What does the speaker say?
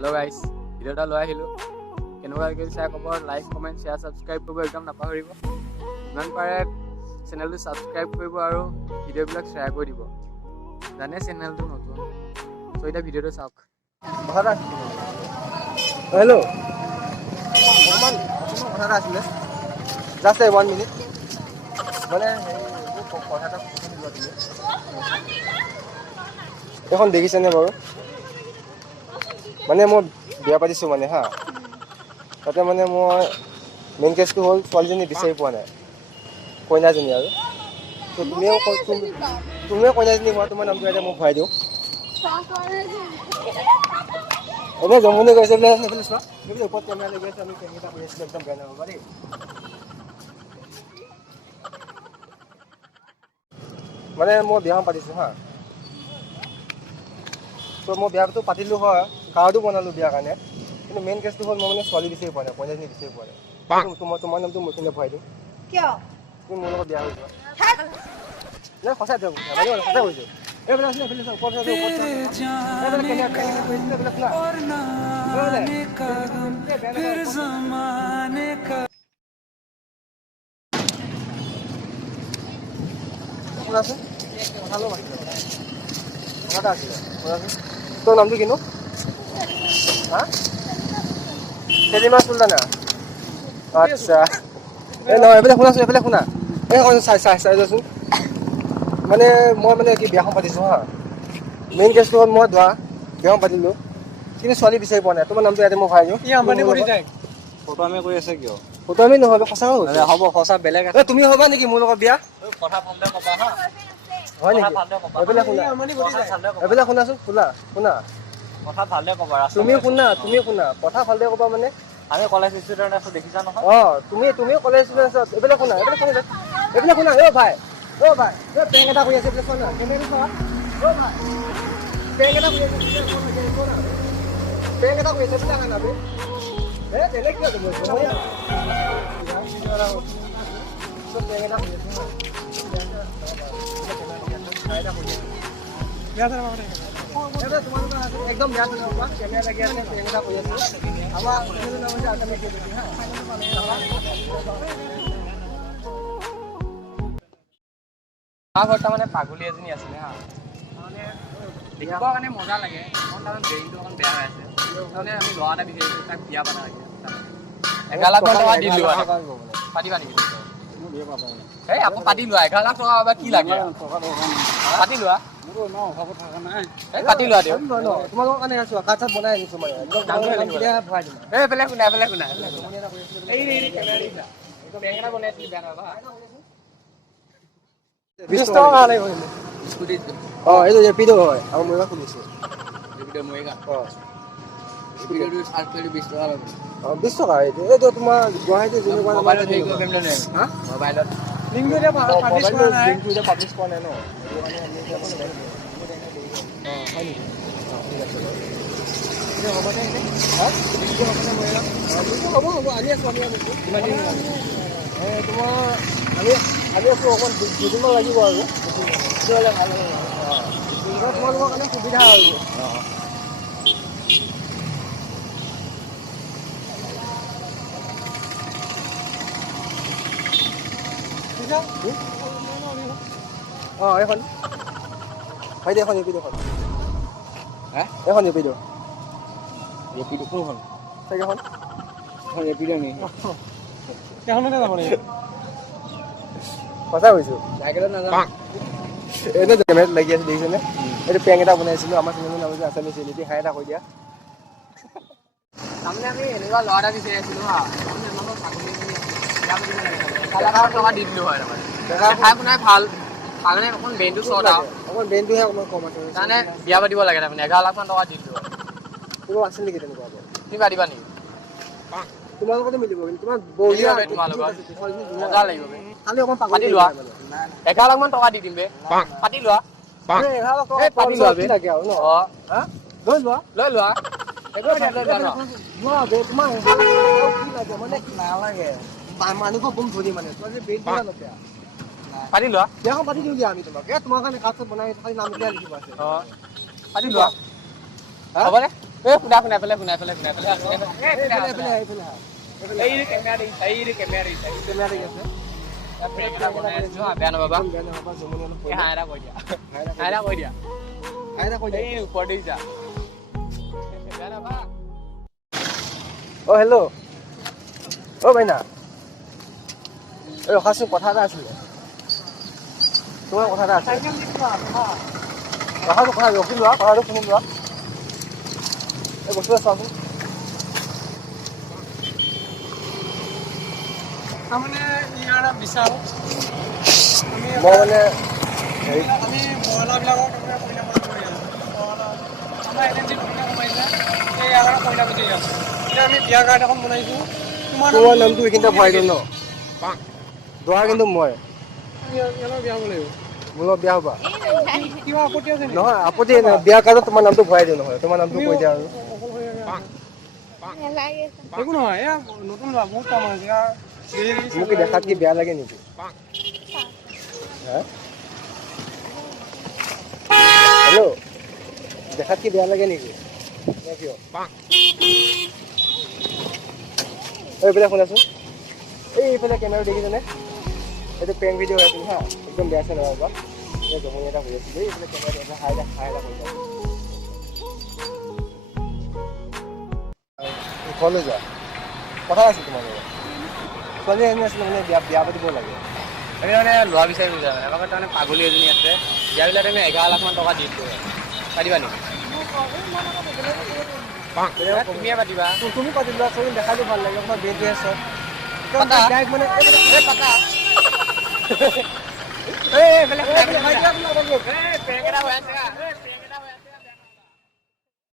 Hello guys video এটা লৈ আহিলো কেনেকুৱা লাগিল চাই ক'ব লাইক কমেন্ট শেয়াৰ সাবস্ক্ৰাইব কৰিব একদম নাপাহৰিব ইমান পাৰে চেনেলটো সাবস্ক্ৰাইব কৰিব আৰু ভিডিওবিলাক শেয়াৰ কৰি দিব জানে চেনেলটো নতুন সো এটা ভিডিওটো চাওক ভাড়া হেল্ল' অকমান ভাড়া আছিলে জাষ্ট 1 মিনিট মানে কথাটা এখন দেখিছেনে বাৰু মানে মই বিয়া পাতিছোঁ মানে হা তাতে মানে মই মেইন কেছটো হ'ল ছোৱালীজনী বিচাৰি পোৱা নাই কইনাজনী আৰু তুমিও কইনাজনী হোৱা তোমাৰ নামটো এতিয়া মই ভৰাই দিওঁ এনেই জমনি গৈছে বোলে সেইফালে চোৱা সেইফালে ওপৰত কেমেৰা লাগি আছে আমি কেমেৰা কৰি আছিলোঁ একদম বেয়া নহ'ব দেই মানে মই বিয়াখন পাতিছোঁ হা ত' মই বিয়াটো পাতিলোঁ হয় কাৰ্ডো বনালোঁ বিয়াৰ কাৰণে কিন্তু মেইন কেছটো হ'ল মই মানে ছোৱালী বিচাৰি পোৱা নাই কইনাজনী বিচাৰি পোৱা নাই তোমাৰ নামটো মই কিনে ভৰাই দিওঁ কিয় তুমি মোৰ লগত বিয়া হৈ যোৱা নাই সঁচাই দিয়ক সঁচাই কৈছোঁ এইফালে আছে এইফালে চাওক ওপৰত আছে ওপৰত এইফালে কেমেৰা কৰি আছিলে এইফালে খোলা শুনাচোন কথা লওঁ কথা এটা আছিলে শুনাচোন তোৰ নামটো কিনো হা চেলিমা চুলতানা আচ্ছা এই নহয় এইফালে শুনাচোন এইফালে শুনা এই চাই যাচোন মানে মই মানে কি বিয়াখন পাতিছোঁ হা মেইন কেছটো হ'ল মই বিয়াখন পাতিলোঁ কিন্তু ছোৱালী বিচাৰি পোৱা নাই তোমাৰ নামটো ইয়াতে মই ভৰাই দিওঁ ফটো আমি কৰি আছে কিয় ফটো আমি নহয় সঁচা হ'ব সঁচা বেলেগ আছে তুমি হ'বা নেকি মোৰ লগত বিয়া কথা ভালদৰে ক'বা হা হয় নেকি এইফালে শুনা এইফালে শুনাচোন শুনা কথা ভালদৰে ক'বা তুমি শুনা কথা ভালদৰে ক'বা মানে আমি কলেজ ষ্টুডেণ্ট আছো দেখিছা নহয় তুমি কলেজ ষ্টুডেণ্ট আছা এইফালে শুনা ভাই বেংক এটা কৰি আছে এইফালে চোৱা না কেমেৰা চোৱা ভাই বেংক এটা কৰি আছে বেংক এটা কৰি আছে এইফালে আহা না বেলেগ কিয় তুমি বেংক এটা কৰি একদম বেয়া কেমেৰা লাগি আছে বেংক এটা কৰি আছে আমাৰ ঘৰটা মানে পাগলী এজনী আছিলে হা মানে দেখিব কাৰণে মজা লাগে অকণ তাৰমানে ব্ৰেইনটো অকণ বেয়া হৈ আছে তাৰমানে আমি ল'ৰা এটা বিচাৰিছোঁ তাক বিয়া পতা লাগে 11 লাখ টকা দি দিলোঁ পাতিবা নেকি এই আকৌ পাতি লোৱা 11 লাখ টকা বা কি লাগে পাতি লোৱা পাতি লোৱা দিয়ক তোমালোকৰ কাৰণে আছো কাঠ চাত বনাই আনিছো মানে এইফালে শুনা এই কেমেৰা বনাই আছিলি বেয়া নাপাবা 20 টকা কাৰণে স্কুটিত এইটো ৰেপিডো হয় আৰু মই শুনিছোঁ ৰেপিডো ময়েগা স্কুটিটো চাৰ্জ কৰি 20 টকা ল'ব 20 টকা এইটো তোমাৰ গুৱাহাটী যেনেকুৱা মোবাইলত হেৰি কৰিব পাৰিম নে হা মোবাইলত লিংকটো এতিয়া পাব্লিছ কৰা নাই লিংকটো এতিয়া পাব্লিছ কৰা নাই ন হয় নেকি হ'ব দে এনে হ'ব আনি আছোঁ কিমান দিন তোমাৰ আনি আছোঁ অকণমান দুদিনমান লাগিব আৰু তেতিয়াহ'লে ভাল হ'ব তোমালোকৰ কাৰণে সুবিধা আৰু এইখন হয় দে এখন ৰেপিড' এখন ৰেপিড' কোনখন চাইকেলখন এখন ৰেপিড' নি সেইখনতে যাব লাগিব সঁচা কৈছোঁ চাইকেলত নাযাওঁ এইটো কেমেৰাত লাগি আছে দেখিছেনে এইটো পেং এটা বনাইছিলোঁ আমাৰ চিনেমাৰ নাম হৈছে আছামিজ ৰিয়েলিটি হাই এটা কৈ দিয়া তাৰমানে আমি এনেকুৱা ল'ৰা এটা বিচাৰি আছিলোঁ হা টকা দি দিলোঁ হয় দেখাই শুনাই ভাল তাৰমানে অকণ ব্ৰেইনটো শ্বৰ্ট আৰু অকণ ব্ৰেইনটোহে অকণমান কম আছে তাৰমানে বিয়া পাতিব লাগে তাৰমানে 11 লাখ মান টকা দি দিলোঁ তোমাৰ আছিল নেকি তেনেকুৱা তুমি পাতিবা নেকি তোমাৰ লগতে মিলিব কিন্তু তোমাৰ বঢ়িয়া তোমাৰ লগত মজা লাগিব খালি অকণ পাতি লোৱা 11 লাখ মান টকা দি দিম বে পাতি লোৱা পাতি লোৱা বে লাগে আৰু ন লৈ লোৱা মানুহক কম ধৰি মানে পাতি লোৱা বিয়াখন পাতি দিওঁ দিয়া আমি তোমাক তোমাৰ কাৰণে কাঠ চাত বনাই খালি নাম লিখিব আছে পাতি লোৱা হ'ব দে এই শুনা পেলাই আছে এই কেমেৰা দি বেয়া নাপাবা হাইৰা কৈ দিয়া এই ওপৰতে যা বেয়া নাপা অ হেল্ল' অ বাইনা এই ৰখাচোন কথা এটা আছিলে তোমাৰ কথা এটা আছে ৰখাচোন কথা ৰখি লোৱা কথাটো শুনি লোৱা এই বস্তুটো চাওঁচোন তাৰমানে ইয়াৰ বিচাৰোঁ মই মানে হেৰি আমি মহিলাবিলাকক তাৰমানে কইনা কৰি আছোঁ আমাৰ এজেঞ্চিত কইনা কমাইছে এই ইয়াৰ কাৰণে কইনা বিচাৰি আছোঁ এতিয়া আমি বিয়াৰ কাৰ্ড এখন বনাইছোঁ তোমাৰ নামটো এইখিনিতে ভৰাই দিম ন দৰা কিন্তু মই ইয়াৰ বিয়া হ'ব লাগিব মোৰ লগত বিয়া হ'বা কিবা আপত্তি আছে নেকি নহয় আপত্তি নাই বিয়াৰ কাৰ্ডত তোমাৰ নামটো ভৰাই দিওঁ নহয় তোমাৰ নামটো কৈ দিয়া আৰু একো নহয় এয়া নতুন লোৱা বহুত কাম আছে ইয়াৰ মোক কি দেখাত কি বেয়া লাগে নেকি হেল্ল' দেখাত কি বেয়া লাগে নেকি কিয় এইফালে শুনাচোন এইফালে কেমেৰা দেখিছেনে এইটো পেং ভিডিঅ' হৈ আছিল হা একদম বেয়া আছে নহয় বাৰু এই জমনি এটা হৈ আছিল এইফালে কেমেৰা হাই এটা হৈ যায় ঘৰলৈ যোৱা কথা আছিল তোমাৰ লগত ছোৱালী এজনী আছিলে মানে বিয়া পাতিব লাগে আমি মানে লোৱা বিচাৰি বুজা মানে আমাৰ তাৰমানে পাগলী এজনী আছে বিয়াবিলাক আমি 11 লাখমান টকা দি দিলোঁ পাৰিবা নেকি তুমিয়ে পাতিবা তুমি পাতি লোৱা ছোৱালী দেখাটো ভাল লাগে অকণমান বেড ড্ৰেছ হয় পাতা। মানে পাতা এই বেলেগ পেং এটা হৈ আছে